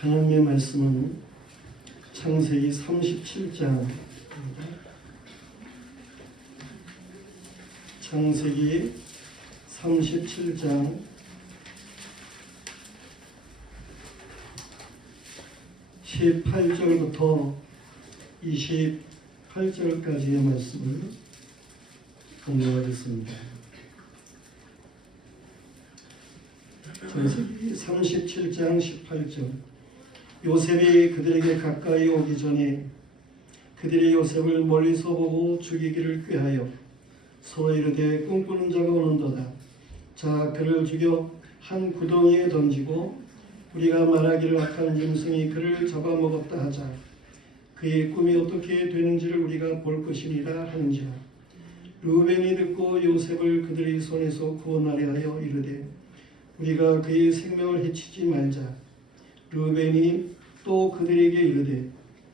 하나님의 말씀은 창세기 37장입니다. 창세기 37장 18절부터 28절까지의 말씀을 공부하겠습니다. 창세기 37장 18절. 요셉이 그들에게 가까이 오기 전에 그들이 요셉을 멀리서 보고 죽이기를 꾀하여 서로 이르되 꿈꾸는 자가 오는도다. 자, 그를 죽여 한 구덩이에 던지고 우리가 말하기를 악한 짐승이 그를 잡아먹었다 하자. 그의 꿈이 어떻게 되는지를 우리가 볼 것이니라 하는지라. 르우벤이 듣고 요셉을 그들의 손에서 구원하려 하여 이르되 우리가 그의 생명을 해치지 말자. 르우벤이 또 그들에게 이르되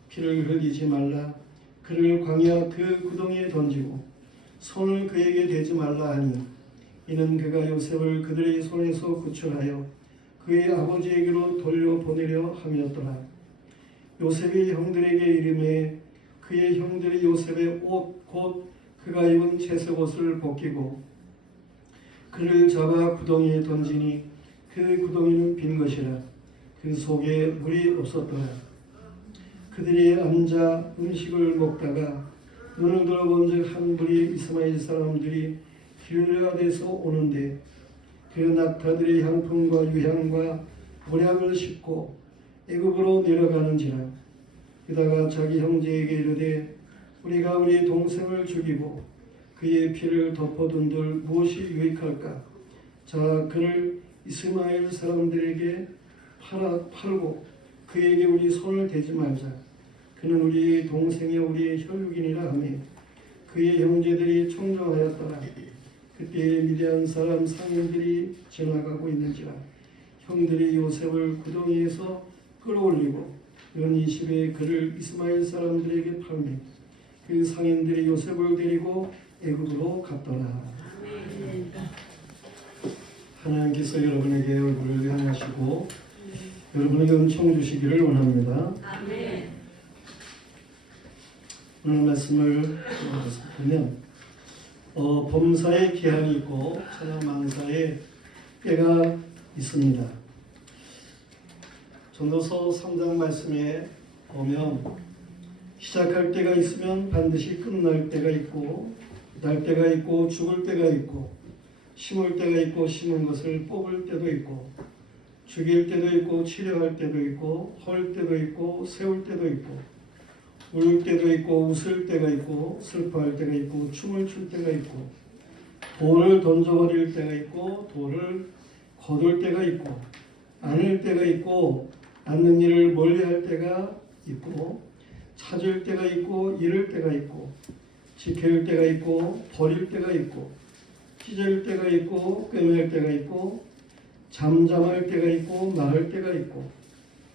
피를 흘리지 말라. 그를 광야 그 구덩이에 던지고 손을 그에게 대지 말라 하니 이는 그가 요셉을 그들의 손에서 구출하여 그의 아버지에게로 돌려보내려 함이었더라. 요셉이 형들에게 이르매 그의 형들이 요셉의 옷 곧 그가 입은 채색 옷을 벗기고 그를 잡아 구덩이에 던지니 그 구덩이는 빈 것이라. 그 속에 물이 없었더라. 그들이 앉아 음식을 먹다가 눈을 들어본즉 한 무리 이스마엘 사람들이 길르앗에서 오는데 그 낙타들의 향품과 유향과 모략을 싣고 애굽으로 내려가는지라. 그다가 자기 형제에게 이르되 우리가 우리 동생을 죽이고 그의 피를 덮어둔들 무엇이 유익할까? 자, 그를 이스마엘 사람들에게 팔고 그에게 우리 손을 대지 말자. 그는 우리 동생이 우리의 혈육이니라 하며 그의 형제들이 청정하였더라. 그때 미디안 사람 상인들이 지나가고 있는지라. 형들이 요셉을 구덩이에서 끌어올리고 은 20에 그를 이스마엘 사람들에게 팔매 그 상인들이 요셉을 데리고 애굽으로 갔더라. 하나님께서 여러분에게 얼굴을 향하시고 여러분에게 은총 주시기를 원합니다. 아멘. 오늘 말씀을 보면 범사에 기한이 있고 천하만사에 때가 있습니다. 전도서 3장 말씀에 보면 시작할 때가 있으면 반드시 끝날 때가 있고 날 때가 있고 죽을 때가 있고 심을 때가 있고 심은 것을 뽑을 때도 있고 죽일 때도 있고 치료할 때도 있고 헐 때도 있고 세울 때도 있고 울 때도 있고 웃을 때가 있고 슬퍼할 때가 있고 춤을 출 때가 있고 돌을 던져버릴 때가 있고 돌을 거둘 때가 있고 안을 때가 있고 않는 일을 멀리할 때가 있고 찾을 때가 있고 잃을 때가 있고 지킬 때가 있고 버릴 때가 있고 찢을 때가 있고 꿰맬 때가 있고 잠잠할 때가 있고 말할 때가 있고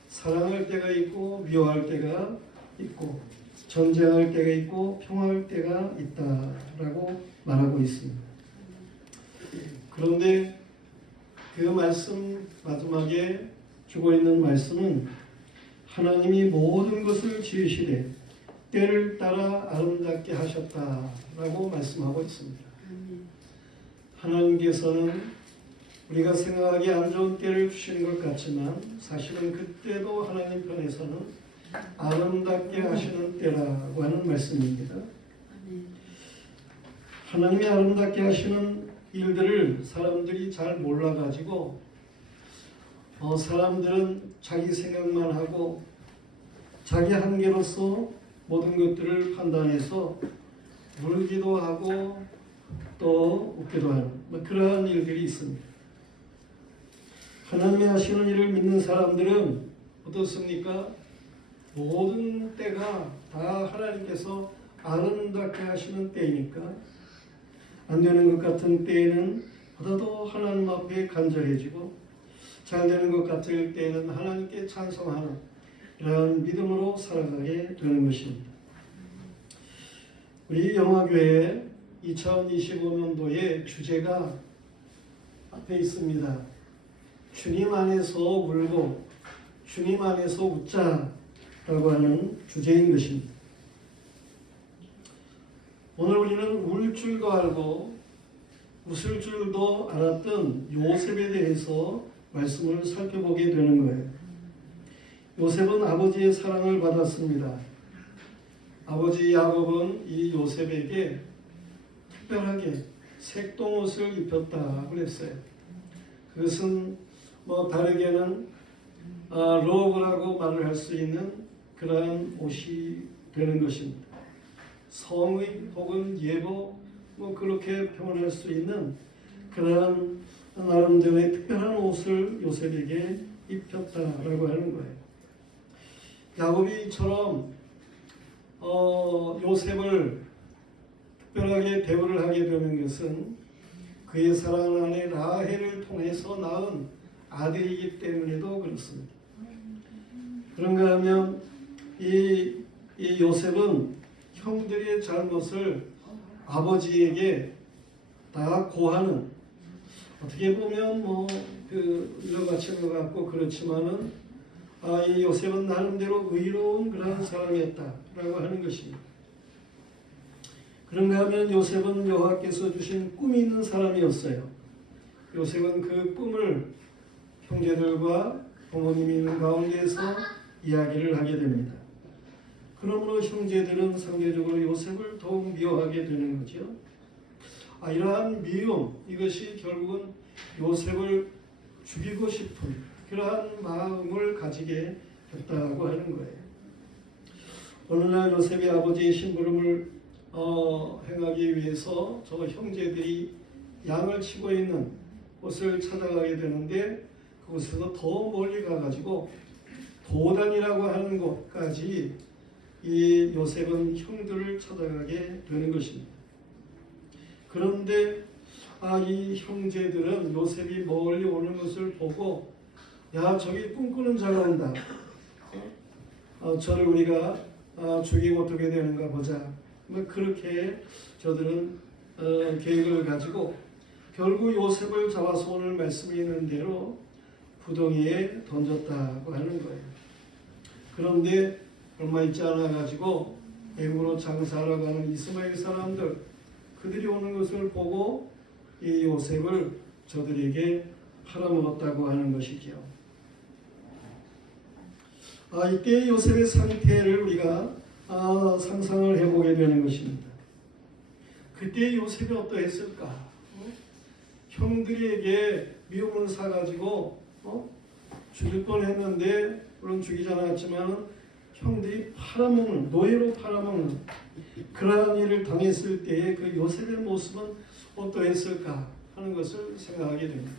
사랑할 때가 있고 미워할 때가 있고 전쟁할 때가 있고 평화할 때가 있다라고 말하고 있습니다. 그런데 그 말씀 마지막에 주고 있는 말씀은 하나님이 모든 것을 지으시되 때를 따라 아름답게 하셨다라고 말씀하고 있습니다. 하나님께서는 우리가 생각하기에 안 좋은 때를 주시는 것 같지만 사실은 그때도 하나님 편에서는 아름답게 하시는 때라고 하는 말씀입니다. 하나님이 아름답게 하시는 일들을 사람들이 잘 몰라가지고 사람들은 자기 생각만 하고 자기 한계로서 모든 것들을 판단해서 울기도 하고 또 웃기도 하는 그러한 일들이 있습니다. 하나님이 하시는 일을 믿는 사람들은 어떻습니까? 모든 때가 다 하나님께서 아름답게 하시는 때이니까 안 되는 것 같은 때에는 보다도 하나님 앞에 간절해지고 잘 되는 것 같을 때에는 하나님께 찬송하는 이러한 믿음으로 살아가게 되는 것입니다. 우리 영화교회 2025년도의 주제가 앞에 있습니다. 주님 안에서 울고 주님 안에서 웃자라고 하는 주제인 것입니다. 오늘 우리는 울 줄도 알고 웃을 줄도 알았던 요셉에 대해서 말씀을 살펴보게 되는 거예요. 요셉은 아버지의 사랑을 받았습니다. 아버지 야곱은 이 요셉에게 특별하게 색동옷을 입혔다 그랬어요. 그것은 다르게는 로브라고 말을 할 수 있는 그러한 옷이 되는 것입니다. 성의 혹은 예보 그렇게 표현할 수 있는 그러한 나름대로의 특별한 옷을 요셉에게 입혔다라고 하는 거예요. 야곱이 이처럼 요셉을 특별하게 대우를 하게 되는 것은 그의 사랑하는 아내 라헬을 통해서 낳은 아들이기 때문에도 그렇습니다. 그런가 하면 이 요셉은 형들의 잘못을 아버지에게 다 고하는, 어떻게 보면 여러 가치인 것 같고 그렇지만은 이 요셉은 나름대로 의로운 그런 사람이었다라고 하는 것입니다. 그런가 하면 요셉은 여호와께서 주신 꿈이 있는 사람이었어요. 요셉은 그 꿈을 형제들과 부모님이 있는 가운데에서 이야기를 하게 됩니다. 그러므로 형제들은 상대적으로 요셉을 더욱 미워하게 되는 거죠. 이러한 미움, 이것이 결국은 요셉을 죽이고 싶은 그러한 마음을 가지게 했다고 하는 거예요. 어느 날 요셉의 아버지의 심부름을 행하기 위해서 저 형제들이 양을 치고 있는 곳을 찾아가게 되는데, 그곳에서 더 멀리 가가지고 도단이라고 하는 곳까지 이 요셉은 형들을 찾아가게 되는 것입니다. 그런데 이 형제들은 요셉이 멀리 오는 것을 보고, 야, 저기 꿈꾸는 자가 온다. 저를 우리가 죽이고 어떻게 되는가 보자. 그렇게 저들은 계획을 가지고 결국 요셉을 잡아서 오늘 말씀이 있는 대로 부덩이에 던졌다고 하는 거예요. 그런데 얼마 있지 않아 가지고 애굽으로 장사하러 가는 이스마엘 사람들, 그들이 오는 것을 보고 이 요셉을 저들에게 팔아먹었다고 하는 것이죠. 이때 요셉의 상태를 우리가 상상을 해보게 되는 것입니다. 그때 요셉이 어떠했을까? 형들에게 미움을 사가지고 죽일 뻔했는데, 물론 죽이지 않았지만 형들이 팔아먹는, 노예로 팔아먹는 그러한 일을 당했을 때의 그 요셉의 모습은 어떠했을까 하는 것을 생각하게 됩니다.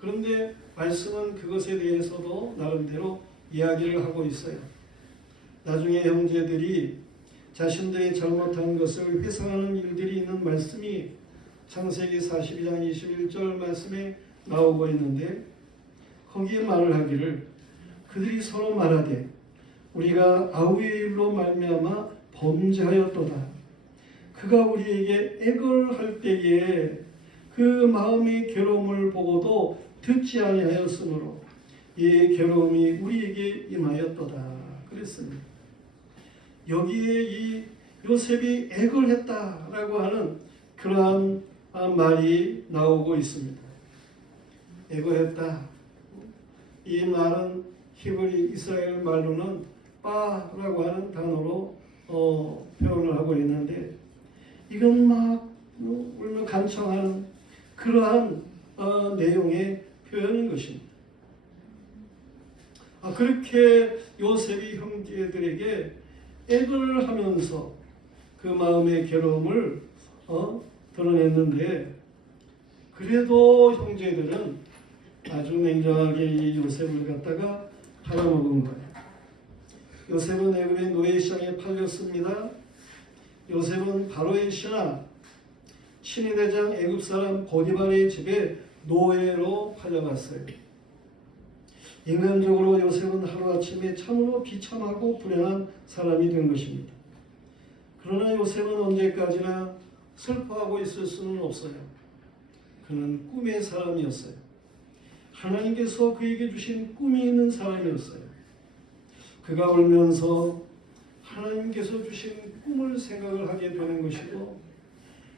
그런데 말씀은 그것에 대해서도 나름대로 이야기를 하고 있어요. 나중에 형제들이 자신들이 잘못한 것을 회상하는 일들이 있는 말씀이 창세기 42장 21절 말씀에 나오고 있는데, 거기에 말을 하기를 그들이 서로 말하되 우리가 아우의 일로 말미암아 범죄하였도다. 그가 우리에게 액을 할 때에 그 마음의 괴로움을 보고도 듣지 아니하였으므로 이 괴로움이 우리에게 임하였도다. 그랬습니다. 여기에 이 요셉이 액을 했다라고 하는 그러한 말이 나오고 있습니다. 액을 했다. 이 말은 히브리 이스라엘 말로는 빠라고 하는 단어로 표현을 하고 있는데, 이건 막 울며 간청하는 그러한 내용의 표현인 것입니다. 그렇게 요셉이 형제들에게 액을 하면서 그 마음의 괴로움을 드러냈는데, 그래도 형제들은 아주 냉정하게 이 요셉을 갖다가 팔아먹은 거예요. 요셉은 애굽의 노예 시장에 팔렸습니다. 요셉은 바로의 신하 친위 대장 애굽 사람 보디발의 집에 노예로 팔려갔어요. 인간적으로 요셉은 하루아침에 참으로 비참하고 불행한 사람이 된 것입니다. 그러나 요셉은 언제까지나 슬퍼하고 있을 수는 없어요. 그는 꿈의 사람이었어요. 하나님께서 그에게 주신 꿈이 있는 사람이었어요. 그가 울면서 하나님께서 주신 꿈을 생각을 하게 되는 것이고,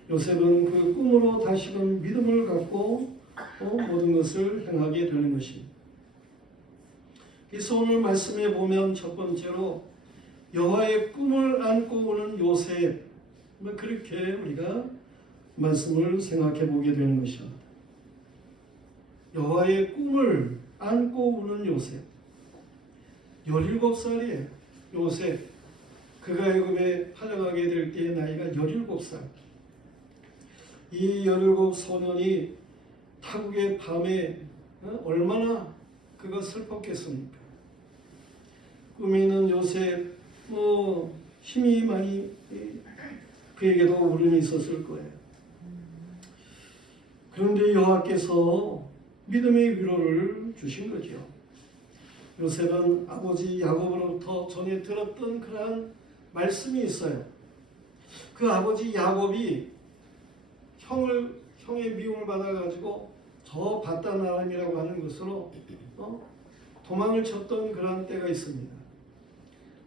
요셉은 그 꿈으로 다시금 믿음을 갖고 모든 것을 행하게 되는 것입니다. 그래서 오늘 말씀에 보면 첫 번째로 여호와의 꿈을 안고 오는 요셉, 그렇게 우리가 말씀을 생각해 보게 되는 것입니다. 여호와의 꿈을 안고 우는 요셉, 17살이에요. 요셉, 그가 애굽에 팔려가게 될 때의 나이가 17살. 이 17 소년이 타국의 밤에 얼마나 그가 슬펐겠습니까? 꿈이 있는 요셉, 힘이 많이 그에게도 울음이 있었을 거예요. 그런데 여호와께서 믿음의 위로를 주신 거죠. 요셉은 아버지 야곱으로부터 전에 들었던 그러한 말씀이 있어요. 그 아버지 야곱이 형의 미움을 받아가지고 저 바다나람이라고 하는 것으로 도망을 쳤던 그러한 때가 있습니다.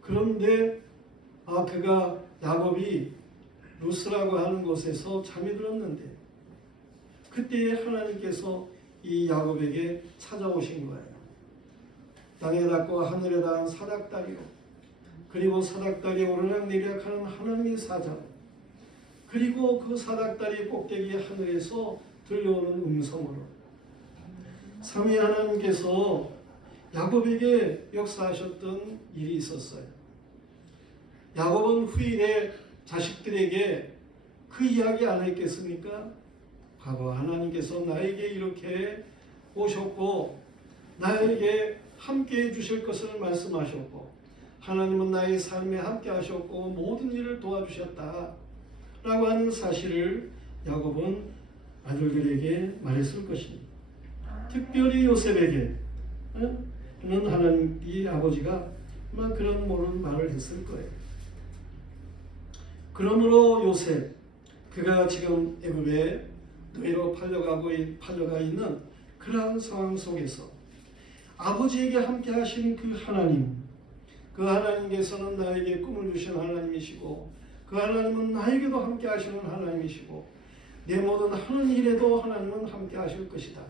그런데 그가 야곱이 루스라고 하는 곳에서 잠이 들었는데 그때 하나님께서 이 야곱에게 찾아오신 거예요. 땅에 닿고 하늘에 닿은 사닥다리로, 그리고 사닥다리 오르락내리락 하는 하나님의 사자, 그리고 그 사닥다리 꼭대기 하늘에서 들려오는 음성으로 삼위 하나님께서 야곱에게 역사하셨던 일이 있었어요. 야곱은 후일에 자식들에게 그 이야기 안 했겠습니까? 과거 하나님께서 나에게 이렇게 오셨고 나에게 함께 해주실 것을 말씀하셨고 하나님은 나의 삶에 함께 하셨고 모든 일을 도와주셨다 라고 하는 사실을 야곱은 아들들에게 말했을 것입니다. 특별히 요셉에게 는 하나님 이 아버지가 그런 모든 말을 했을 거예요. 그러므로 요셉, 그가 지금 애굽에 노예로 팔려가 있는 그러한 상황 속에서 아버지에게 함께 하신 그 하나님, 그 하나님께서는 나에게 꿈을 주신 하나님이시고 그 하나님은 나에게도 함께 하시는 하나님이시고 내 모든 하는 일에도 하나님은 함께 하실 것이다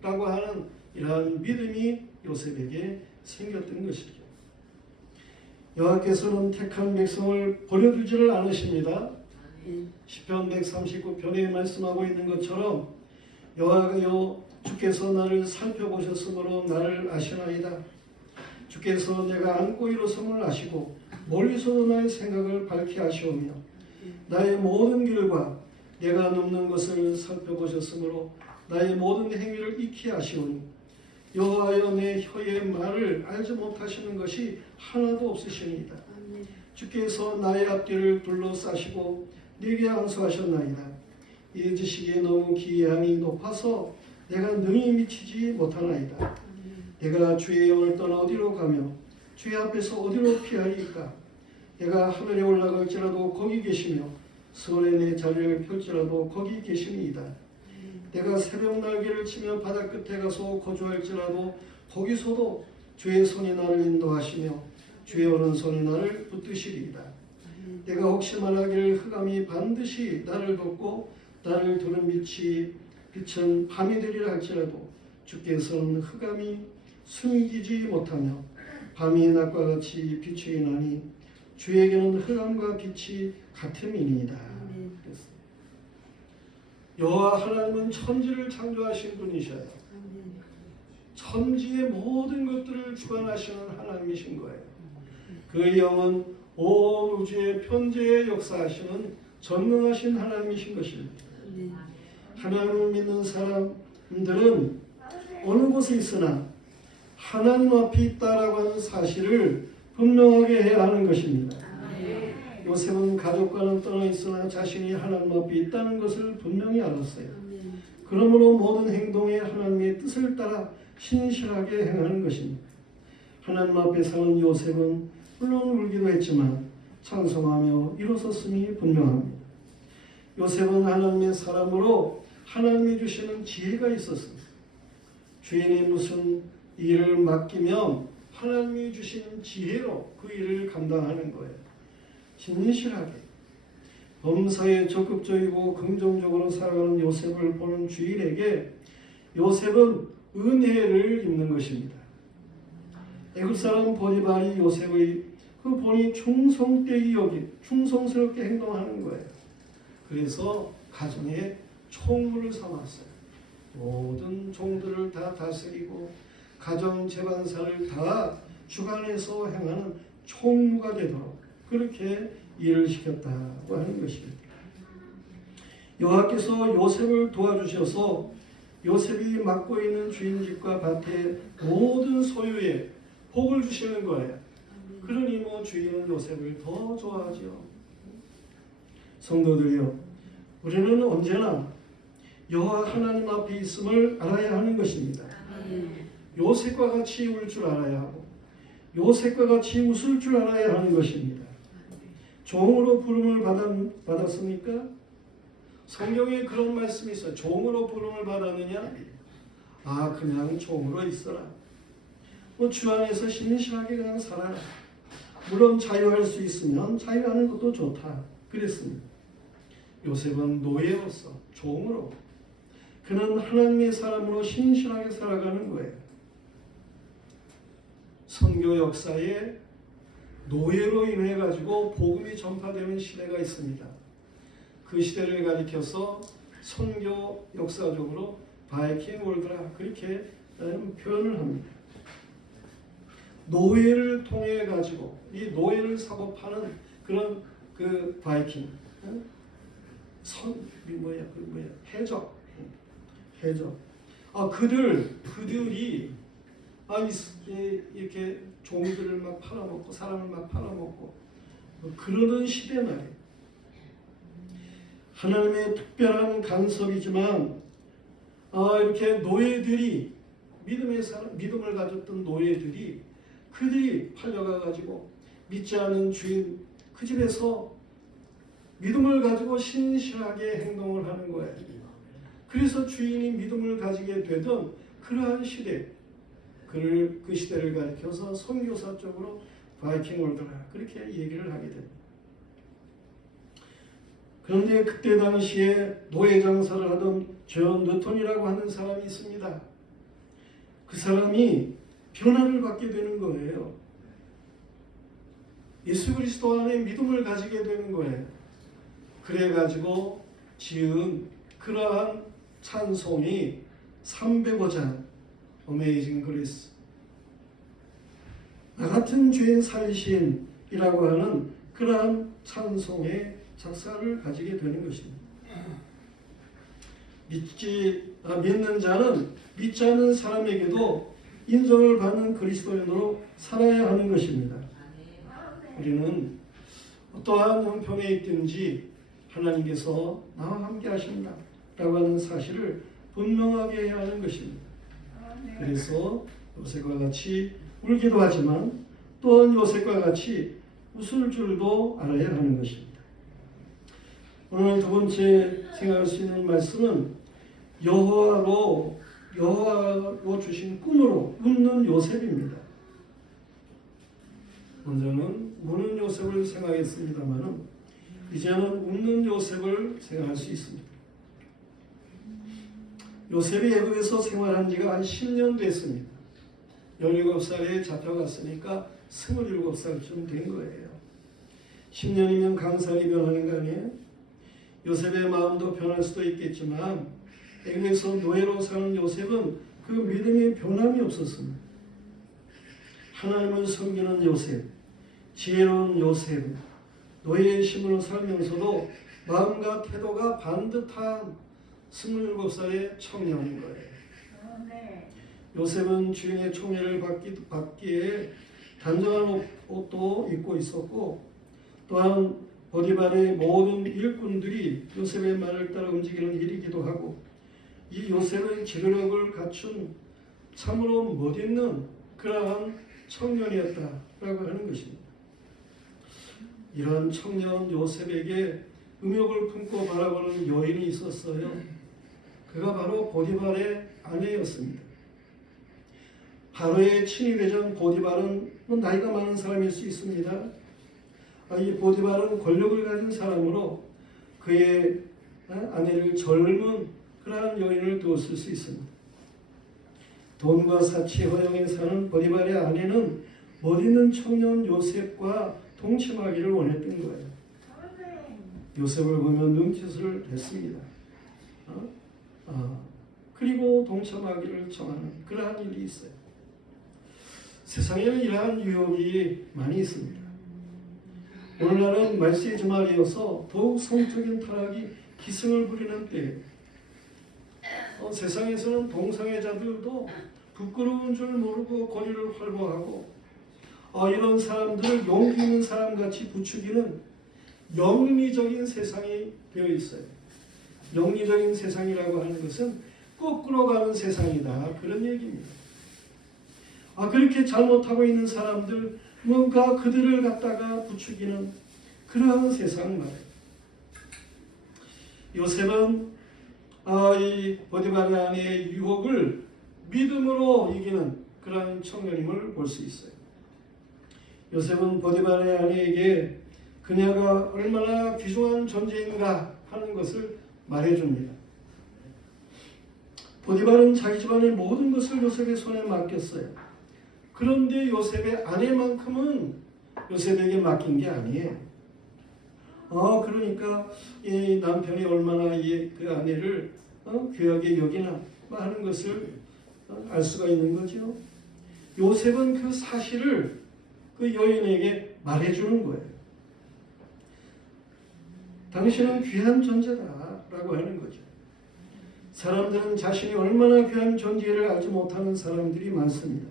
라고 하는 이러한 믿음이 요셉에게 생겼던 것이죠. 여호와께서는 택한 백성을 버려두지를 않으십니다. 시편 139편에 말씀하고 있는 것처럼 여호와여 주께서 나를 살펴보셨으므로 나를 아시나이다. 주께서 내가 안고 일어섬을 아시고 멀리서도 나의 생각을 밝히 아시오며 나의 모든 길과 내가 눕는 것을 살펴보셨으므로 나의 모든 행위를 익히 아시오니 여호와여 내 혀의 말을 알지 못하시는 것이 하나도 없으시니이다. 주께서 나의 앞뒤를 둘러싸시고 내게 안수하셨나이다. 이 지식이 너무 기이하니 높아서 내가 능히 미치지 못하나이다. 내가 주의 영을 떠나 어디로 가며 주의 앞에서 어디로 피하리까? 내가 하늘에 올라갈지라도 거기 계시며 서울에 내 자리를 펼지라도 거기 계시니이다. 내가 새벽 날개를 치며 바다 끝에 가서 거주할지라도 거기서도 주의 손이 나를 인도하시며 주의 오른손이 나를 붙드시리이다. 내가 혹시 말하기를 흑암이 반드시 나를 덮고 나를 두른 빛은 밤이 되리라 할지라도 주께서는 흑암이 숨기지 못하며 밤이 낮과 같이 비추이 나니 주에게는 흑암과 빛이 같음이니이다. 여호와 하나님은 천지를 창조하신 분이셔요. 천지의 모든 것들을 주관하시는 하나님이신 거예요. 그 영은 온 우주의 편재에 역사하시는 전능하신 하나님이신 것입니다. 하나님을 믿는 사람들은 어느 곳에 있으나 하나님 앞에 있다라고 하는 사실을 분명하게 해야 하는 것입니다. 요셉은 가족과는 떠나 있으나 자신이 하나님 앞에 있다는 것을 분명히 알았어요. 그러므로 모든 행동에 하나님의 뜻을 따라 신실하게 행하는 것입니다. 하나님 앞에 사는 요셉은 물론 울기도 했지만 찬송하며 일어섰음이 분명합니다. 요셉은 하나님의 사람으로 하나님이 주시는 지혜가 있었습니다. 주인이 무슨 일을 맡기면 하나님이 주신 지혜로 그 일을 감당하는 거예요. 진실하게 범사에 적극적이고 긍정적으로 살아가는 요셉을 보는 주인에게 요셉은 은혜를 입는 것입니다. 애굽 사람 보디발이 요셉의 그 본이 충성되게 여기 충성스럽게 행동하는 거예요. 그래서 가정의 총무를 삼았어요. 모든 종들을 다 다스리고 가정 재반사를 다 주관해서 행하는 총무가 되도록 그렇게 일을 시켰다고 하는 것입니다. 여호와께서 요셉을 도와주셔서 요셉이 맡고 있는 주인집과 밭의 모든 소유에 복을 주시는 거예요. 그러니 뭐 주인은 요셉을 더 좋아하죠. 성도들이요, 우리는 언제나 여호와 하나님 앞에 있음을 알아야 하는 것입니다. 요셉과 같이 울 줄 알아야 하고 요셉과 같이 웃을 줄 알아야 하는 것입니다. 종으로 부름을 받았습니까? 성경에 그런 말씀이 있어요. 종으로 부름을 받았느냐? 아, 그냥 종으로 있어라. 주 안에서 신실하게 그냥 살아라. 물론 자유할 수 있으면 자유하는 것도 좋다. 그랬습니다. 요셉은 노예로서 종으로 그는 하나님의 사람으로 신실하게 살아가는 거예요. 선교 역사에 노예로 인해 가지고 복음이 전파되는 시대가 있습니다. 그 시대를 가리켜서 선교 역사적으로 바이킹 월드라 그렇게 표현을 합니다. 노예를 통해 가지고 이 노예를 사고 파는 그런 그 바이킹 해적 그들이 이렇게 종들을 막 팔아먹고 사람을 막 팔아먹고 그러는 시대 말이에요. 하나님의 특별한 간섭이지만 이렇게 노예들이 믿음을 가졌던 노예들이 그들이 팔려가 가지고 믿지 않은 주인 그 집에서 믿음을 가지고 신실하게 행동을 하는 거예요. 그래서 주인이 믿음을 가지게 되던 그러한 시대, 그 시대를 가리켜서 선교사 쪽으로 바이킹 월드라 그렇게 얘기를 하게 됩니다. 그런데 그때 당시에 노예 장사를 하던 존 뉴턴이라고 하는 사람이 있습니다. 그 사람이 변화를 받게 되는 거예요. 예수 그리스도 안에 믿음을 가지게 되는 거예요. 그래가지고 지은 그러한 찬송이 305장 어메이징 그리스 나 같은 죄인 살리신이라고 하는 그러한 찬송의 작사를 가지게 되는 것입니다. 믿는 자는 믿지 않는 사람에게도 인정을 받는 그리스도인으로 살아야 하는 것입니다. 우리는 어떠한 형편에 있든지 하나님께서 나와 함께 하신다 라고 하는 사실을 분명하게 해야 하는 것입니다. 그래서 요셉과 같이 울기도 하지만 또한 요셉과 같이 웃을 줄도 알아야 하는 것입니다. 오늘 두 번째 생각할 수 있는 말씀은 여호와로 주신 꿈으로 웃는 요셉입니다. 먼저는 우는 요셉을 생각했습니다만 이제는 웃는 요셉을 생각할 수 있습니다. 요셉이 애굽에서 생활한 지가 한 10년 됐습니다. 17살에 잡혀갔으니까 27살쯤 된 거예요. 10년이면 강산이 변하는 거 아니에요? 요셉의 마음도 변할 수도 있겠지만 애굽에서 노예로 사는 요셉은 그 믿음의 변함이 없었습니다. 하나님을 섬기는 요셉, 지혜로운 요셉, 노예의 심으로 살면서도 마음과 태도가 반듯한 27살의 청년인 거예요. 요셉은 주인의 총애를 받기에 단정한 옷도 입고 있었고 또한 보디발의 모든 일꾼들이 요셉의 말을 따라 움직이는 일이기도 하고 이 요셉은 지도력을 갖춘 참으로 멋있는 그러한 청년이었다라고 하는 것입니다. 이러한 청년 요셉에게 음욕을 품고 바라보는 여인이 있었어요. 그가 바로 보디발의 아내였습니다. 바로의 친위대장 보디발은 나이가 많은 사람일 수 있습니다. 이 보디발은 권력을 가진 사람으로 그의 아내를 젊은 그러한 여인을 두었을 수 있습니다. 돈과 사치 허영에 사는 보디발의 아내는 멋있는 청년 요셉과 동침하기를 원했던 거예요. 요셉을 보면 눈짓을 했습니다. 그리고 동참하기를 정하는 그러한 일이 있어요. 세상에는 이러한 유혹이 많이 있습니다. 오늘날은 말세의 주말이어서 더욱 성적인 타락이 기승을 부리는 때에 세상에서는 동성애자들도 부끄러운 줄 모르고 거리를 활보하고 이런 사람들을 용기 있는 사람같이 부추기는 영리적인 세상이 되어 있어요. 영리적인 세상이라고 하는 것은 거꾸로 가는 세상이다. 그런 얘기입니다. 그렇게 잘못하고 있는 사람들 뭔가 그들을 갖다가 부추기는 그러한 세상 말이에요. 요셉은 이 보디발의 아내의 유혹을 믿음으로 이기는 그러한 청년임을 볼 수 있어요. 요셉은 보디발의 아내에게 그녀가 얼마나 귀중한 존재인가 하는 것을 말해줍니다. 보디발은 자기 집안의 모든 것을 요셉의 손에 맡겼어요. 그런데 요셉의 아내만큼은 요셉에게 맡긴 게 아니에요. 그러니까 이 남편이 얼마나 그 아내를 귀하게 여기나 하는 것을 알 수가 있는 거죠. 요셉은 그 사실을 그 여인에게 말해주는 거예요. 당신은 귀한 존재다라고 하는 거죠. 사람들은 자신이 얼마나 귀한 존재를 알지 못하는 사람들이 많습니다.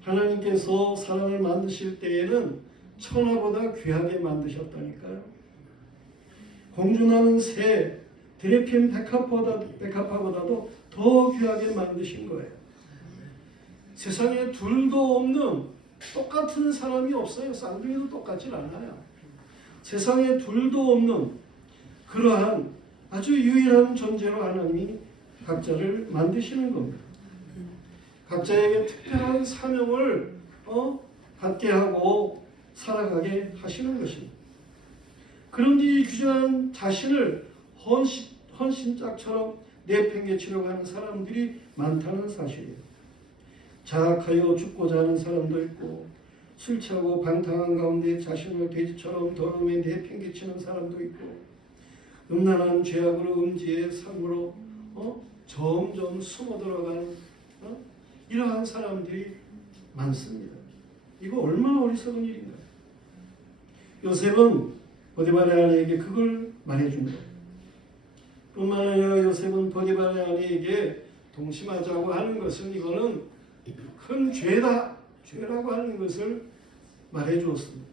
하나님께서 사람을 만드실 때에는 천하보다 귀하게 만드셨다니까요. 공주나는 새, 드레핀 백합화보다도 더 귀하게 만드신 거예요. 세상에 둘도 없는 똑같은 사람이 없어요. 쌍둥이도 똑같질 않아요. 세상에 둘도 없는 그러한 아주 유일한 존재로 하나님이 각자를 만드시는 겁니다. 각자에게 특별한 사명을 갖게 하고 살아가게 하시는 것입니다. 그런데 이 귀중한 자신을 헌신짝처럼 내팽개치려고 하는 사람들이 많다는 사실이에요. 자학하여 죽고자 하는 사람도 있고 술 취하고 방탕한 가운데 자신을 돼지처럼 더러움에 내팽개치는 사람도 있고 음란한 죄악으로 음지의 삶으로 점점 숨어 들어가는 이러한 사람들이 많습니다. 이거 얼마나 어리석은 일인가요? 요셉은 보디발의 아내에게 그걸 말해준 거예요. 뿐만 아니라 요셉은 보디발의 아내에게 동심하자고 하는 것은 이거는 큰 죄라고 하는 것을 말해주었습니다.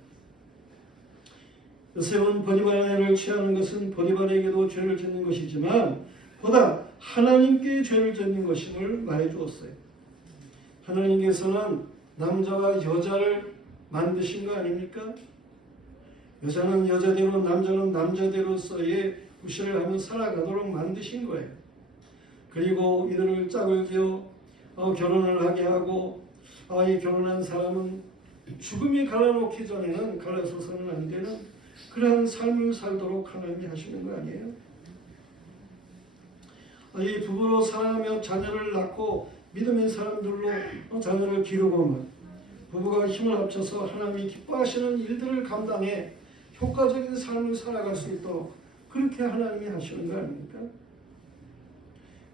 요셉은 보디발의 아내를 취하는 것은 보디발에게도 죄를 짓는 것이지만 보다 하나님께 죄를 짓는 것임을 말해주었어요. 하나님께서는 남자와 여자를 만드신 거 아닙니까? 여자는 여자대로 남자는 남자대로서의 구실을 하며 살아가도록 만드신 거예요. 그리고 이들을 짝을 지어 결혼을 하게 하고 이 결혼한 사람은 죽음이 갈라놓기 전에는 갈라서서는 안 되는 그러한 삶을 살도록 하나님이 하시는 거 아니에요? 이 부부로 사랑하며 자녀를 낳고 믿음의 사람들로 자녀를 기르고만 부부가 힘을 합쳐서 하나님이 기뻐하시는 일들을 감당해 효과적인 삶을 살아갈 수 있도록 그렇게 하나님이 하시는 거 아닙니까?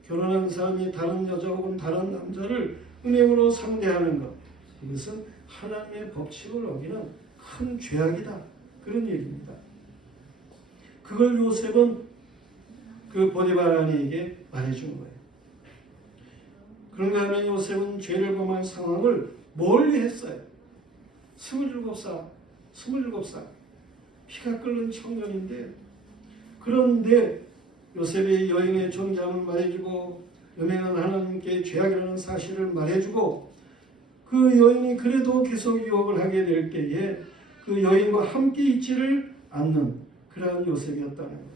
결혼한 사람이 다른 여자 혹은 다른 남자를 음행으로 상대하는 것, 이것은 하나님의 법칙을 어기는 큰 죄악이다. 그런 얘기입니다. 그걸 요셉은 그 보디발 아내에게 말해준 거예요. 그런가 하면 요셉은 죄를 범한 상황을 멀리 했어요. 27살 피가 끓는 청년인데, 그런데 요셉이 여인의 정장을 말해주고 음행한 하나님께 죄악이라는 사실을 말해주고 그 여인이 그래도 계속 유혹을 하게 될 때에 그 여인과 함께 있지를 않는 그러한 요셉이었다는 거예요.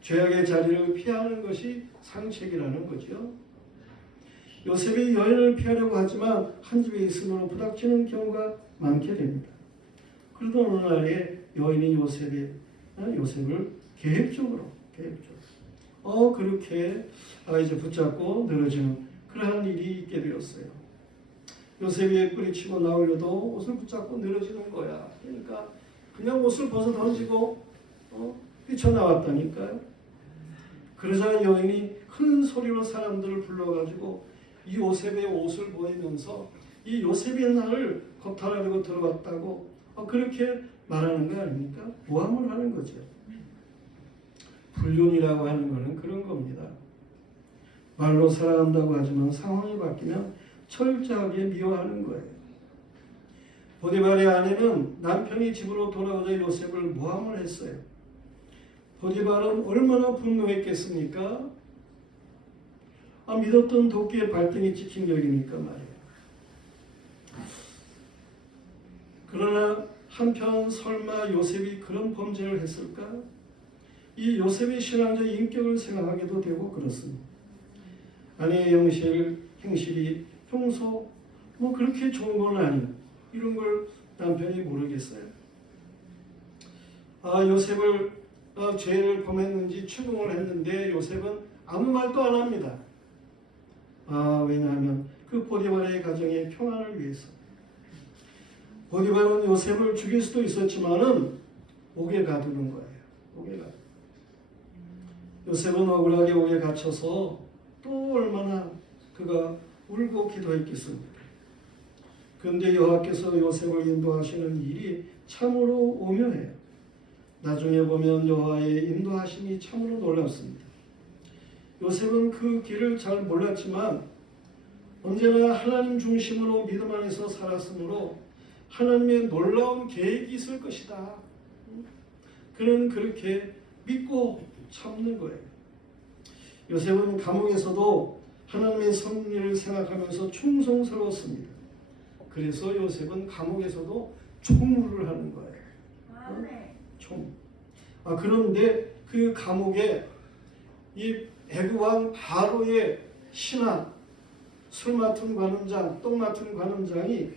죄악의 자리를 피하는 것이 상책이라는 거죠. 요셉이 여인을 피하려고 하지만 한 집에 있으므로 부닥치는 경우가 많게 됩니다. 그러던 어느 날에 여인이 요셉을 계획적으로 그렇게 이제 붙잡고 늘어지는 그러한 일이 있게 되었어요. 요셉이 뿌리치고 나오려도 옷을 붙잡고 늘어지는 거야. 그러니까 그냥 옷을 벗어 던지고 뛰쳐나왔다니까요. 그러자 여인이 큰 소리로 사람들을 불러가지고 이 요셉의 옷을 보이면서 이 요셉이 나를 겁탈하려고 들어왔다고 그렇게 말하는 거 아닙니까? 모함을 하는 거죠. 불륜이라고 하는 것은 그런 겁니다. 말로 사랑한다고 하지만 상황이 바뀌면 철저하게 미워하는 거예요. 보디발의 아내는 남편이 집으로 돌아오자 요셉을 모함을 했어요. 보디발은 얼마나 분노했겠습니까? 믿었던 도끼에 발등이 찍힌 격이니까 말이에요. 그러나 한편 설마 요셉이 그런 범죄를 했을까? 이 요셉의 신앙적 인격을 생각하게도 되고 그렇습니다. 아내의 행실이 평소 그렇게 좋은 건 아니고 이런 걸 남편이 모르겠어요. 요셉을 죄를 범했는지 추궁을 했는데 요셉은 아무 말도 안 합니다. 왜냐하면 그 보디발의 가정의 평안을 위해서. 보디발은 요셉을 죽일 수도 있었지만은 옥에 가두는 거예요. 옥에 가두는. 요셉은 억울하게 옥에 갇혀서 또 얼마나 그가 울고 기도했겠습니까? 그런데 여호와께서 요셉을 인도하시는 일이 참으로 오묘해요. 나중에 보면 여호와의 인도하심이 참으로 놀랍습니다. 요셉은 그 길을 잘 몰랐지만 언제나 하나님 중심으로 믿음 안에서 살았으므로 하나님의 놀라운 계획이 있을 것이다. 그는 그렇게 믿고 참는 거예요. 요셉은 감옥에서도 하나님의 섭리를 생각하면서 충성스러웠습니다. 그래서 요셉은 감옥에서도 총무를 하는 거예요. 총. 그런데 그 감옥에 이 애국왕 바로의 신하, 술 맡은 관원장, 똥 맡은 관원장이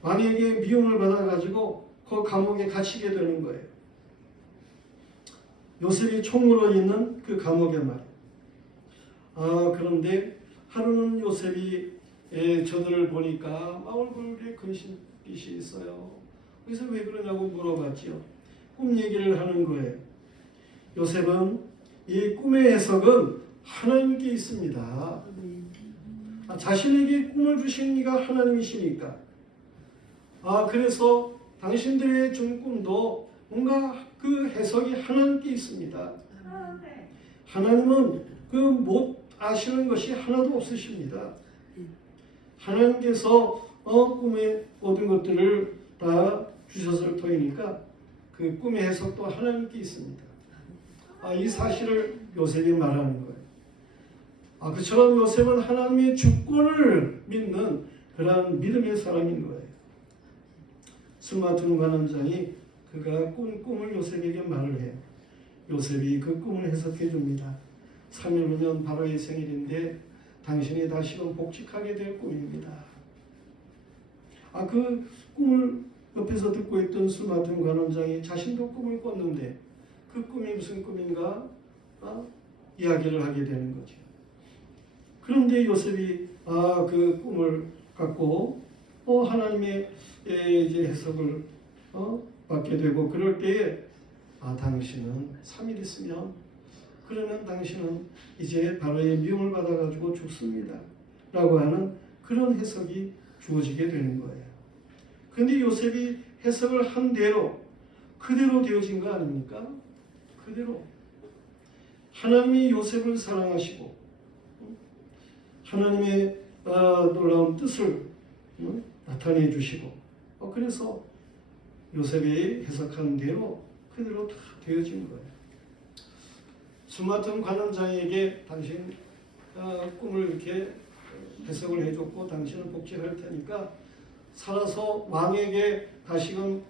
왕에게 미움을 받아가지고 그 감옥에 갇히게 되는 거예요. 요셉이 총으로 있는 그 감옥에 말이에요. 그런데 하루는 요셉이 저들을 보니까 얼굴에 근심빛이 있어요. 그래서 왜 그러냐고 물어봤지요. 꿈 얘기를 하는 거예요. 요셉은 이 꿈의 해석은 하나님께 있습니다. 자신에게 꿈을 주신 이가 하나님이시니까. 그래서 당신들의 준 꿈도 뭔가 그 해석이 하나님께 있습니다. 하나님은 그 못 아시는 것이 하나도 없으십니다. 하나님께서 꿈의 모든 것들을 다 주셨을 터이니까 그 꿈의 해석도 하나님께 있습니다. 이 사실을 요셉이 말하는 거예요. 그처럼 요셉은 하나님의 주권을 믿는 그러한 믿음의 사람인 거예요. 술 맡은 관원장이 그가 꾼 꿈을 요셉에게 말을 해요. 요셉이 그 꿈을 해석해 줍니다. 3일 후면 바로의 생일인데 당신이 다시금 복직하게 될 꿈입니다. 그 꿈을 옆에서 듣고 있던 술 맡은 관원장이 자신도 꿈을 꿨는데 그 꿈이 무슨 꿈인가 이야기를 하게 되는 거죠. 그런데 요셉이 그 꿈을 갖고 하나님의 이제 해석을 받게 되고 그럴 때에 당신은 3일 있으면 그러면 당신은 이제 바로의 미움을 받아가지고 죽습니다. 라고 하는 그런 해석이 주어지게 되는 거예요. 그런데 요셉이 해석을 한 대로 그대로 되어진 거 아닙니까? 그대로. 하나님이 요셉을 사랑하시고 하나님의 놀라운 뜻을 나타내 주시고 그래서 요셉이 해석한 대로 그대로 다 되어진 거예요. 술 맡은 관원장에게 당신 꿈을 이렇게 해석을 해줬고 당신은 복직할 테니까 살아서 왕에게 다시금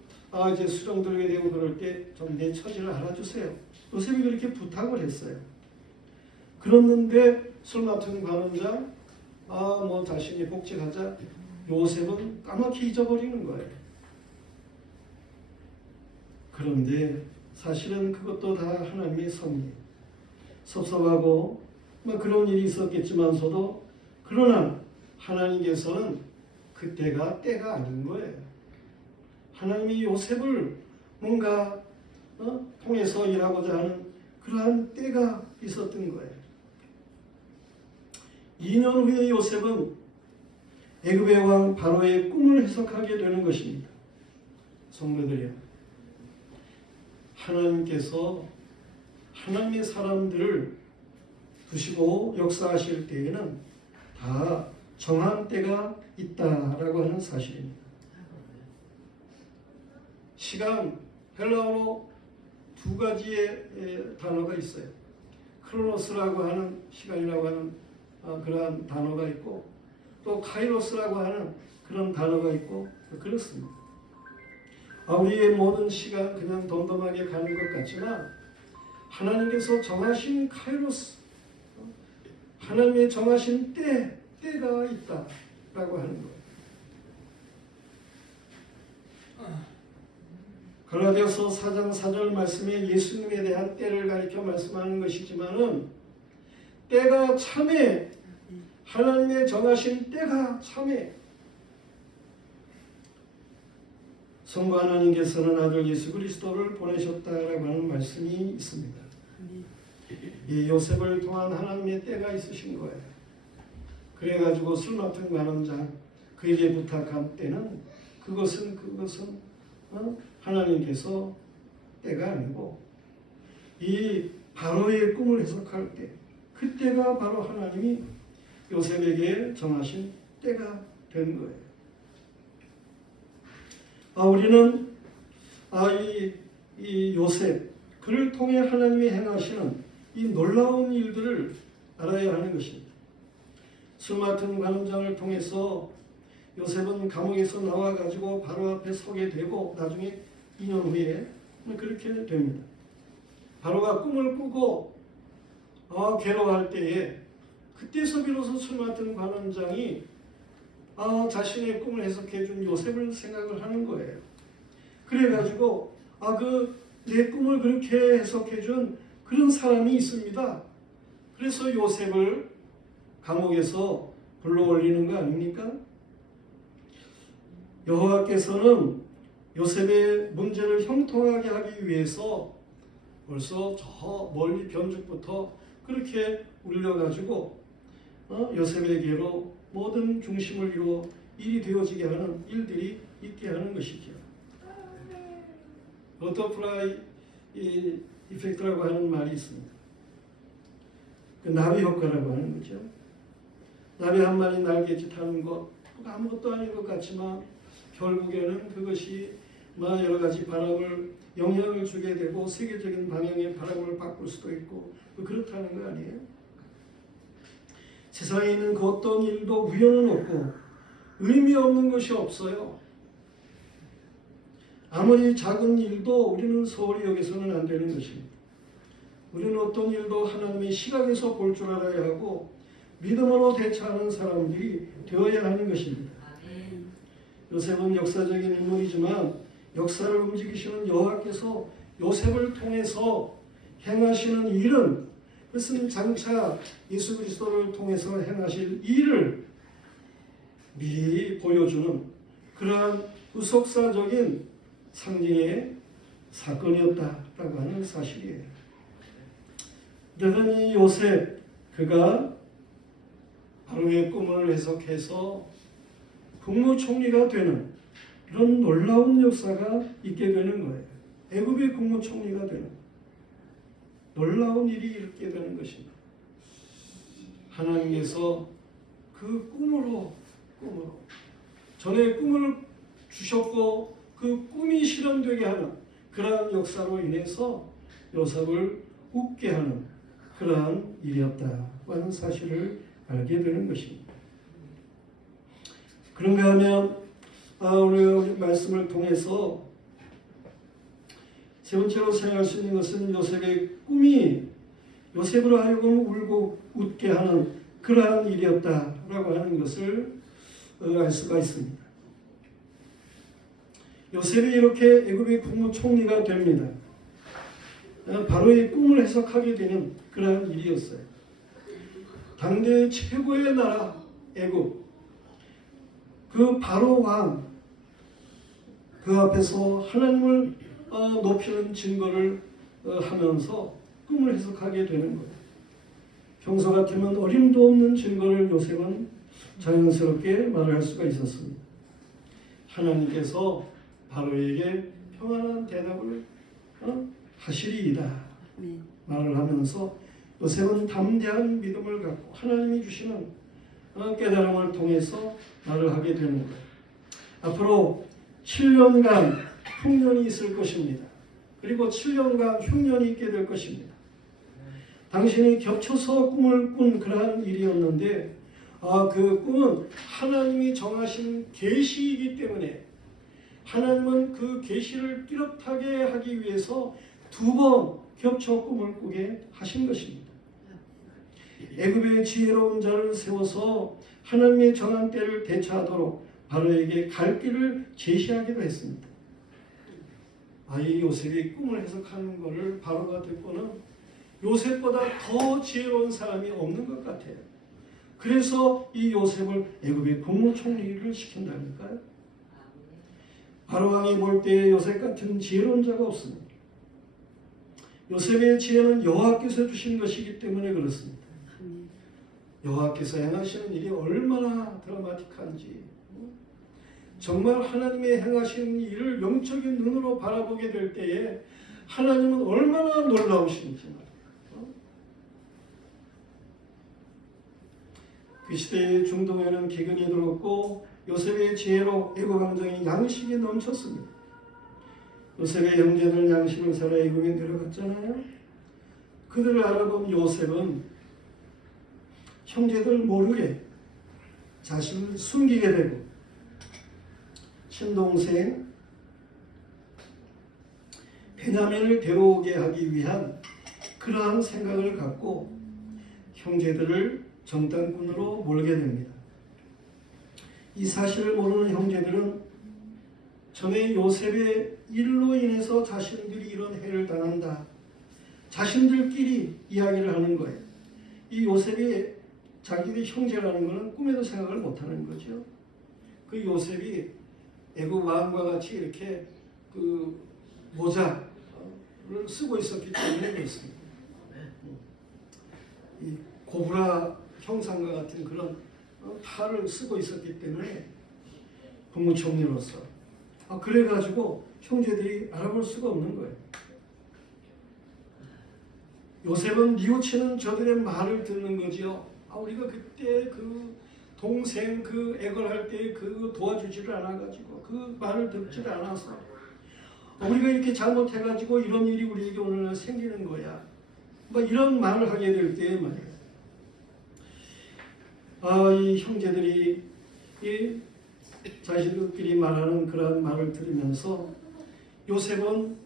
이제 수령들게 되고 그럴 때 좀 내 처지를 알아주세요. 요셉이 그렇게 부탁을 했어요. 그랬는데 술 맡은 관원장 뭐 자신이 복직하자 요셉은 까맣게 잊어버리는 거예요. 그런데 사실은 그것도 다 하나님의 섭리예요. 섭섭하고 뭐 그런 일이 있었겠지만서도 그러나 하나님께서는 그때가 때가 아닌 거예요. 하나님이 요셉을 뭔가 통해서 일하고자 하는 그러한 때가 있었던 거예요. 2년 후에 요셉은 애굽의 왕 바로의 꿈을 해석하게 되는 것입니다. 성도들이요, 하나님께서 하나님의 사람들을 두시고 역사하실 때에는 다 정한 때가 있다라고 하는 사실입니다. 시간, 헬라어로 두 가지의 단어가 있어요. 크로노스라고 하는 시간이라고 하는 그러한 단어가 있고, 또 카이로스라고 하는 그런 단어가 있고, 그렇습니다. 우리의 모든 시간 그냥 덤덤하게 가는 것 같지만 하나님께서 정하신 카이로스, 하나님의 정하신 때가 있다라고 하는 거예요. 갈라디아서 4장 4절 말씀에 예수님에 대한 때를 가리켜 말씀하는 것이지만은 때가 참에 하나님의 정하신 때가 참에 성부 하나님께서는 아들 예수 그리스도를 보내셨다라고 하는 말씀이 있습니다. 이 요셉을 통한 하나님의 때가 있으신 거예요. 그래가지고 술 맡은 관원장 그에게 부탁한 때는 그것은 하나님께서 때가 아니고 이 바로의 꿈을 해석할 때 그때가 바로 하나님이 요셉에게 정하신 때가 된 거예요. 우리는 이 요셉 그를 통해 하나님이 행하시는 이 놀라운 일들을 알아야 하는 것입니다. 술 맡은 관원장을 통해서 요셉은 감옥에서 나와가지고 바로 앞에 서게 되고 나중에 2년 후에 그렇게 됩니다. 바로가 꿈을 꾸고 괴로워할 때에 그때서 비로소 술 맡은 관원장이 자신의 꿈을 해석해 준 요셉을 생각을 하는 거예요. 그래가지고 내 꿈을 그렇게 해석해 준 그런 사람이 있습니다. 그래서 요셉을 감옥에서 불러올리는 거 아닙니까? 여호와께서는 요셉의 문제를 형통하게 하기 위해서 벌써 저 멀리 변죽부터 그렇게 울려가지고 요셉에게로 모든 중심을 이루어 일이 되어지게 하는 일들이 있게 하는 것이죠. 버터플라이 이펙트라고 하는 말이 있습니다. 그 나비 효과라고 하는 거죠. 나비 한 마리 날개짓 하는 것 아무것도 아닌 것 같지만 결국에는 그것이 여러 가지 바람을 영향을 주게 되고 세계적인 방향의 바람을 바꿀 수도 있고 그렇다는 거 아니에요? 세상에 있는 그 어떤 일도 우연은 없고 의미 없는 것이 없어요. 아무리 작은 일도 우리는 소홀히 여기서는 안 되는 것입니다. 우리는 어떤 일도 하나님의 시각에서 볼 줄 알아야 하고 믿음으로 대처하는 사람들이 되어야 하는 것입니다. 요셉은 역사적인 인물이지만 역사를 움직이시는 여호와께서 요셉을 통해서 행하시는 일은 그것은 장차 예수 그리스도를 통해서 행하실 일을 미리 보여주는 그러한 후속사적인 상징의 사건이었다라고 하는 사실이에요. 그러면 이 요셉 그가 바로의 꿈을 해석해서 국무총리가 되는 그런 놀라운 역사가 있게 되는 거예요. 애굽의 국무총리가 되는 놀라운 일이 있게 되는 것입니다. 하나님께서 그 꿈으로 전에 꿈을 주셨고 그 꿈이 실현되게 하는 그러한 역사로 인해서 요셉을 웃게 하는 그러한 일이었다고 하는 사실을 알게 되는 것입니다. 그런가 하면 오늘 말씀을 통해서 세 번째로 생각할 수 있는 것은 요셉의 꿈이 요셉으로 하여금 울고 웃게 하는 그러한 일이었다라고 하는 것을 알 수가 있습니다. 요셉이 이렇게 애굽의 국무총리가 됩니다. 바로의 꿈을 해석하게 되는 그러한 일이었어요. 당대 최고의 나라 애굽, 그 바로 왕, 그 앞에서 하나님을 높이는 증거를 하면서 꿈을 해석하게 되는 거예요. 평소 같으면 어림도 없는 증거를 요셉은 자연스럽게 말을 할 수가 있었습니다. 하나님께서 바로에게 평안한 대답을 하시리이다 말을 하면서 요셉은 담대한 믿음을 갖고 하나님이 주시는 깨달음을 통해서 말을 하게 되는 거예요. 앞으로 7년간 흉년이 있을 것입니다. 그리고 7년간 흉년이 있게 될 것입니다. 당신이 겹쳐서 꿈을 꾼 그러한 일이었는데 그 꿈은 하나님이 정하신 계시이기 때문에 하나님은 그 계시를 뚜렷하게 하기 위해서 2번 겹쳐 꿈을 꾸게 하신 것입니다. 애굽의 지혜로운 자를 세워서 하나님의 정한 때를 대처하도록 바로에게 갈 길을 제시하기도 했습니다. 이 요셉이 꿈을 해석하는 것을 바로가 듣고는 요셉보다 더 지혜로운 사람이 없는 것 같아요. 그래서 이 요셉을 애굽의 국무총리를 시킨다니까요. 바로 왕이 볼 때 요셉 같은 지혜로운 자가 없습니다. 요셉의 지혜는 여호와께서 주신 것이기 때문에 그렇습니다. 여호와께서 행하시는 일이 얼마나 드라마틱한지, 정말 하나님의 행하시는 일을 영적인 눈으로 바라보게 될 때에 하나님은 얼마나 놀라우신지 말이에요. 그 시대의 중동에는 기근이 들었고 요셉의 지혜로 애굽 왕정에 양식이 넘쳤습니다. 요셉의 형제들 양식을 사러 애굽에 내려갔잖아요. 그들을 알아본 요셉은 형제들 모르게 자신을 숨기게 되고 친동생 베냐민을 데려오게 하기 위한 그러한 생각을 갖고 형제들을 정탐꾼으로 몰게 됩니다. 이 사실을 모르는 형제들은 전에 요셉의 일로 인해서 자신들이 이런 해를 당한다, 자신들끼리 이야기를 하는 거예요. 이 요셉이 자기들이 형제라는 것은 꿈에도 생각을 못하는 거죠. 그 요셉이 애굽 왕과 같이 이렇게 그 모자를 쓰고 있었기 때문에 그렇습니다. 이 고브라 형상과 같은 그런 탈을 쓰고 있었기 때문에 국무총리로서 그래가지고 형제들이 알아볼 수가 없는 거예요. 요셉은 뉘우치는 저들의 말을 듣는 거지요. 우리가 그때 그 동생 그 애걸할 때 그 도와주지를 않아가지고 그 말을 듣지를 않아서 우리가 이렇게 잘못해가지고 이런 일이 우리에게 오늘날 생기는 거야. 이런 말을 하게 될 때 말이에요. 이 형제들이 이 자신들끼리 말하는 그러한 말을 들으면서 요셉은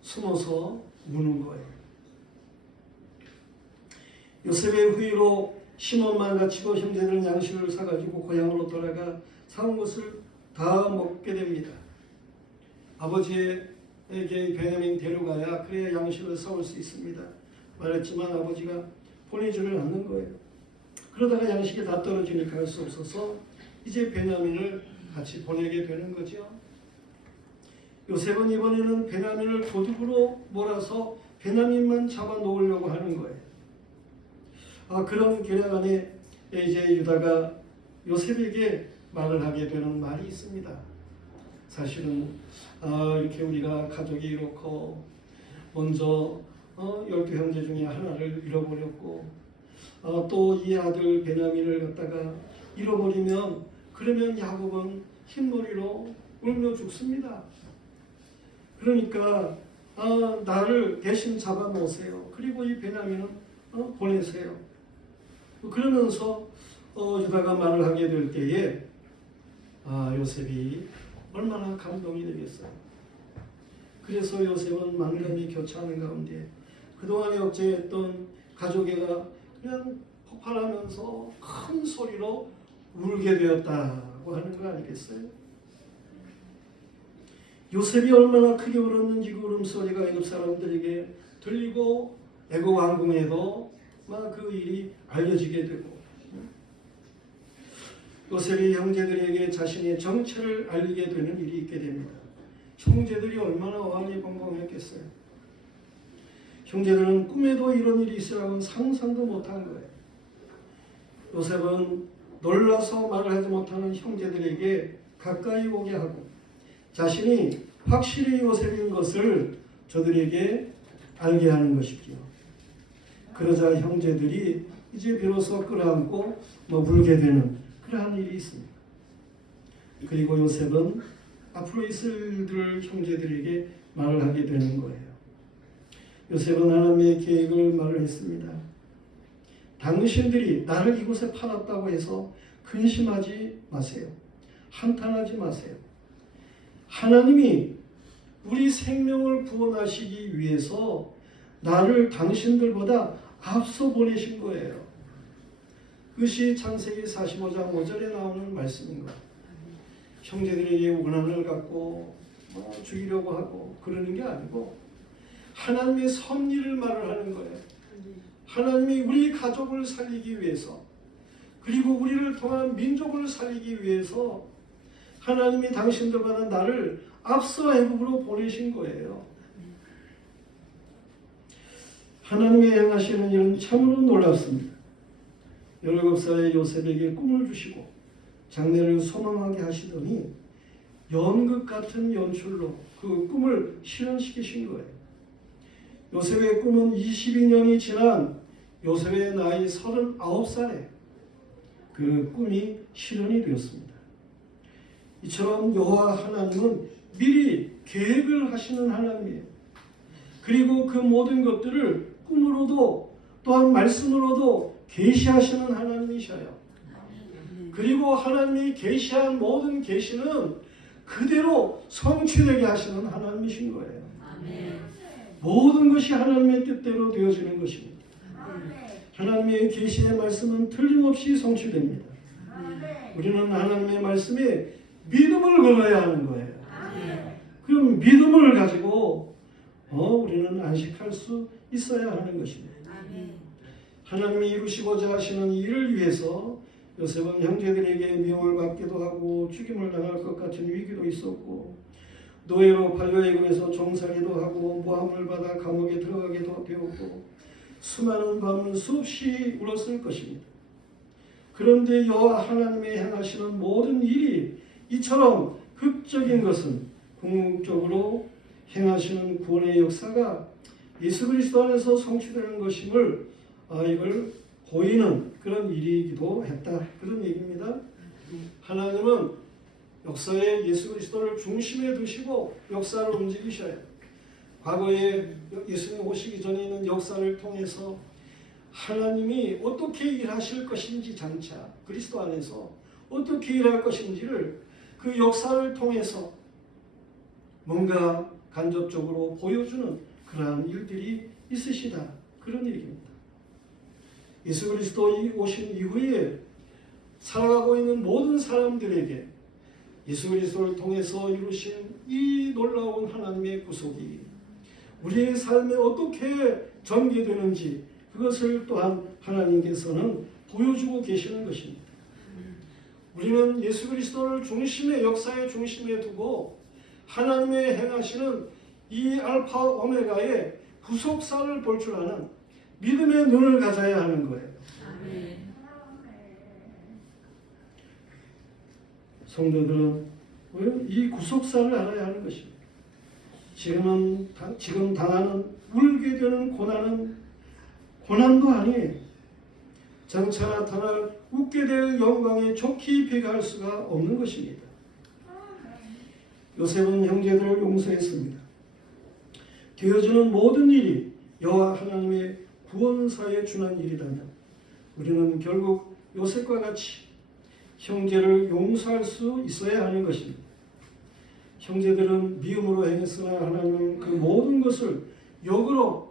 숨어서 우는 거예요. 요셉의 후위로 시몬만 갇히고 형제들은 양식을 사가지고 고향으로 돌아가 사온 것을 다 먹게 됩니다. 아버지에게 베냐민 데려가야 그래야 양식을 사올 수 있습니다. 말했지만 아버지가 보내지를 않는 거예요. 그러다가 양식이 다 떨어지니까 할 수 없어서 이제 베냐민을 같이 보내게 되는 거죠. 요셉은 이번에는 베냐민을 도둑으로 몰아서 베냐민만 잡아놓으려고 하는 거예요. 그런 계략 안에 이제 유다가 요셉에게 말을 하게 되는 말이 있습니다. 사실은 이렇게 우리가 가족이 이렇고 먼저 12형제 중에 하나를 잃어버렸고 또 이 아들 베냐민을 갖다가 잃어버리면 그러면 야곱은 흰머리로 울며 죽습니다. 그러니까 나를 대신 잡아놓으세요. 그리고 이 베냐민은 보내세요. 그러면서 유다가 말을 하게 될 때에 요셉이 얼마나 감동이 되겠어요. 그래서 요셉은 만감이 교차하는 가운데 그동안에 억제했던 가족애가 그냥 폭발하면서 큰 소리로 울게 되었다고 하는 거 아니겠어요? 요셉이 얼마나 크게 울었는지 그 울음소리가 애굽 사람들에게 들리고 애굽 왕궁에도 막 그 일이 알려지게 되고, 요셉이 형제들에게 자신의 정체를 알리게 되는 일이 있게 됩니다. 형제들이 얼마나 어안이벙벙했겠어요. 형제들은 꿈에도 이런 일이 있으라고는 상상도 못한 거예요. 요셉은 놀라서 말을 하지 못하는 형제들에게 가까이 오게 하고 자신이 확실히 요셉인 것을 저들에게 알게 하는 것이지요. 그러자 형제들이 이제 비로소 끌어안고 울게 되는 그러한 일이 있습니다. 그리고 요셉은 앞으로 있을 형제들에게 말을 하게 되는 거예요. 요셉은 하나님의 계획을 말을 했습니다. 당신들이 나를 이곳에 팔았다고 해서 근심하지 마세요. 한탄하지 마세요. 하나님이 우리 생명을 구원하시기 위해서 나를 당신들보다 앞서 보내신 거예요. 그것이 창세기 45장 5절에 나오는 말씀입니다. 형제들에게 원한을 갖고 죽이려고 하고 그러는 게 아니고 하나님의 섭리를 말을 하는 거예요. 하나님이 우리 가족을 살리기 위해서, 그리고 우리를 통한 민족을 살리기 위해서 하나님이 당신들보다 나를 앞서 애굽으로 보내신 거예요. 하나님의 행하시는 일은 참으로 놀랍습니다. 17살의 요셉에게 꿈을 주시고 장래를 소망하게 하시더니 연극 같은 연출로 그 꿈을 실현시키신 거예요. 요셉의 꿈은 22년이 지난 요셉의 나이 39살에 그 꿈이 실현이 되었습니다. 이처럼 여호와 하나님은 미리 계획을 하시는 하나님이에요. 그리고 그 모든 것들을 꿈으로도 또한 말씀으로도 계시하시는 하나님이셔요. 그리고 하나님이 계시한 모든 계시는 그대로 성취되게 하시는 하나님이신 거예요. 모든 것이 하나님의 뜻대로 되어지는 것입니다. 하나님의 계시의 말씀은 틀림없이 성취됩니다. 우리는 하나님의 말씀에 믿음을 걸어야 하는 거예요. 그럼 믿음을 가지고 우리는 안식할 수 있어야 하는 것입니다. 하나님이 이루시고자 하시는 일을 위해서 요셉은 형제들에게 미움을 받기도 하고 죽임을 당할 것 같은 위기도 있었고 노예로 팔려 애굽에서 종살이도 하고 모함을 받아 감옥에 들어가기도 되었고 수많은 밤을 수없이 울었을 것입니다. 그런데 여호와 하나님의 행하시는 모든 일이 이처럼 극적인 것은 궁극적으로 행하시는 구원의 역사가 예수 그리스도 안에서 성취되는 것임을 이걸 보이는 그런 일이기도 했다. 그런 얘기입니다. 하나님은 역사에 예수 그리스도를 중심에 두시고 역사를 움직이셔요. 과거에 예수님 오시기 전에 있는 역사를 통해서 하나님이 어떻게 일하실 것인지 장차 그리스도 안에서 어떻게 일할 것인지를 그 역사를 통해서 뭔가 간접적으로 보여주는 그러한 일들이 있으시다. 그런 얘기입니다. 예수 그리스도 오신 이후에 살아가고 있는 모든 사람들에게 예수 그리스도를 통해서 이루신 이 놀라운 하나님의 구속이 우리의 삶에 어떻게 전개되는지 그것을 또한 하나님께서는 보여주고 계시는 것입니다. 우리는 예수 그리스도를 중심에 역사의 중심에 두고 하나님의 행하시는 이 알파 오메가의 구속사를 볼 줄 아는 믿음의 눈을 가져야 하는 거예요. 성도들은 이 구속사를 알아야 하는 것입니다. 지금 당하는 울게 되는 고난도 아니에요. 장차 나타날 웃게 될 영광에 좋게 비교할 수가 없는 것입니다. 요셉은 형제들을 용서했습니다. 되어지는 모든 일이 여호와 하나님의 구원사에 준한 일이라면 우리는 결국 요셉과 같이 형제를 용서할 수 있어야 하는 것입니다. 형제들은 미움으로 행했으나 하나님은 그 모든 것을 역으로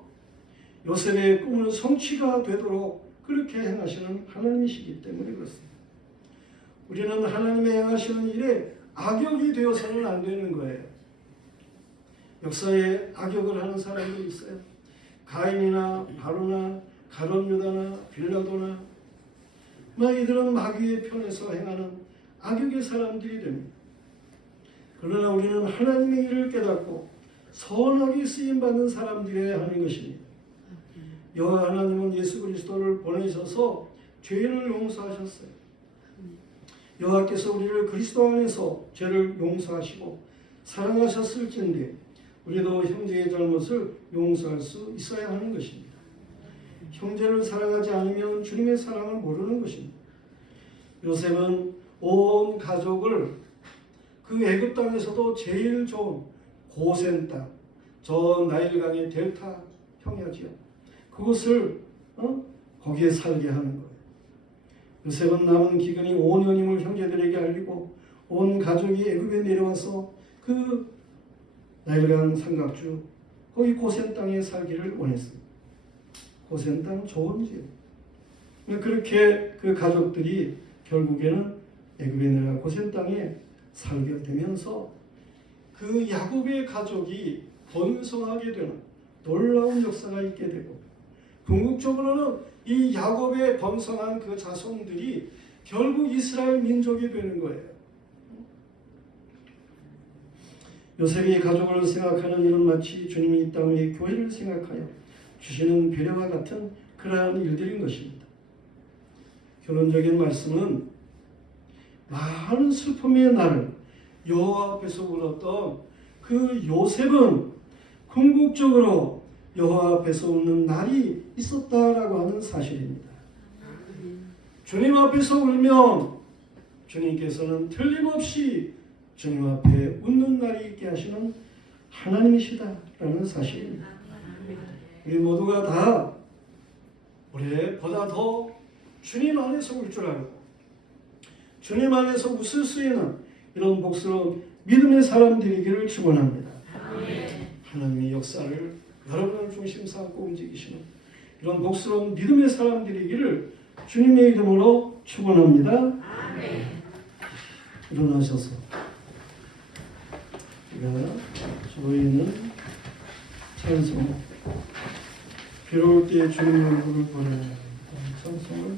요셉의 꿈은 성취가 되도록 그렇게 행하시는 하나님이시기 때문에 그렇습니다. 우리는 하나님의 행하시는 일에 악역이 되어서는 안 되는 거예요. 역사에 악역을 하는 사람들이 있어요. 가인이나 바로나 가룟 유다나 빌라도나 이들은 마귀의 편에서 행하는 악역의 사람들이 됩니다. 그러나 우리는 하나님의 일을 깨닫고 선하게 쓰임받는 사람들이어야 하는 것입니다. 여호와 하나님은 예수 그리스도를 보내셔서 죄를 용서하셨어요. 여호와께서 우리를 그리스도 안에서 죄를 용서하시고 사랑하셨을진데 우리도 형제의 잘못을 용서할 수 있어야 하는 것입니다. 형제를 사랑하지 않으면 주님의 사랑을 모르는 것입니다. 요셉은 온 가족을 그 애굽 땅에서도 제일 좋은 고센 땅, 저 나일강의 델타 평야지요. 그곳을 거기에 살게 하는 거예요. 요셉은 남은 기근이 5년임을 형제들에게 알리고 온 가족이 애굽에 내려와서 그 나일강 삼각주 거기 고센 땅에 살기를 원했습니다. 고센 땅 좋은 지역. 그렇게 그 가족들이 결국에는 애굽에 내려와 고센 땅에 살게 되면서 그 야곱의 가족이 번성하게 되는 놀라운 역사가 있게 되고 궁극적으로는 이 야곱의 번성한 그 자손들이 결국 이스라엘 민족이 되는 거예요. 요셉이 가족을 생각하는 일은 마치 주님이 이 땅의 교회를 생각하여 주시는 배려와 같은 그러한 일들인 것입니다. 결론적인 말씀은 많은 슬픔의 날을 여호와 앞에서 울었던 그 요셉은 궁극적으로 여호와 앞에서 웃는 날이 있었다라고 하는 사실입니다. 주님 앞에서 울면 주님께서는 틀림없이 주님 앞에 웃는 날이 있게 하시는 하나님이시다라는 사실입니다. 우리 모두가 다 올해보다 더 주님 안에서 울 줄 알고 주님 안에서 웃을 수 있는 이런 복스러운 믿음의 사람들이기를 축원합니다. 하나님의 역사를 여러분을 중심 삼고 움직이시는 이런 복스러운 믿음의 사람들이기를 주님의 이름으로 축원합니다. 일어나셔서 저희는 찬송 괴로울 때 주님의 얼굴을 보내는 찬송을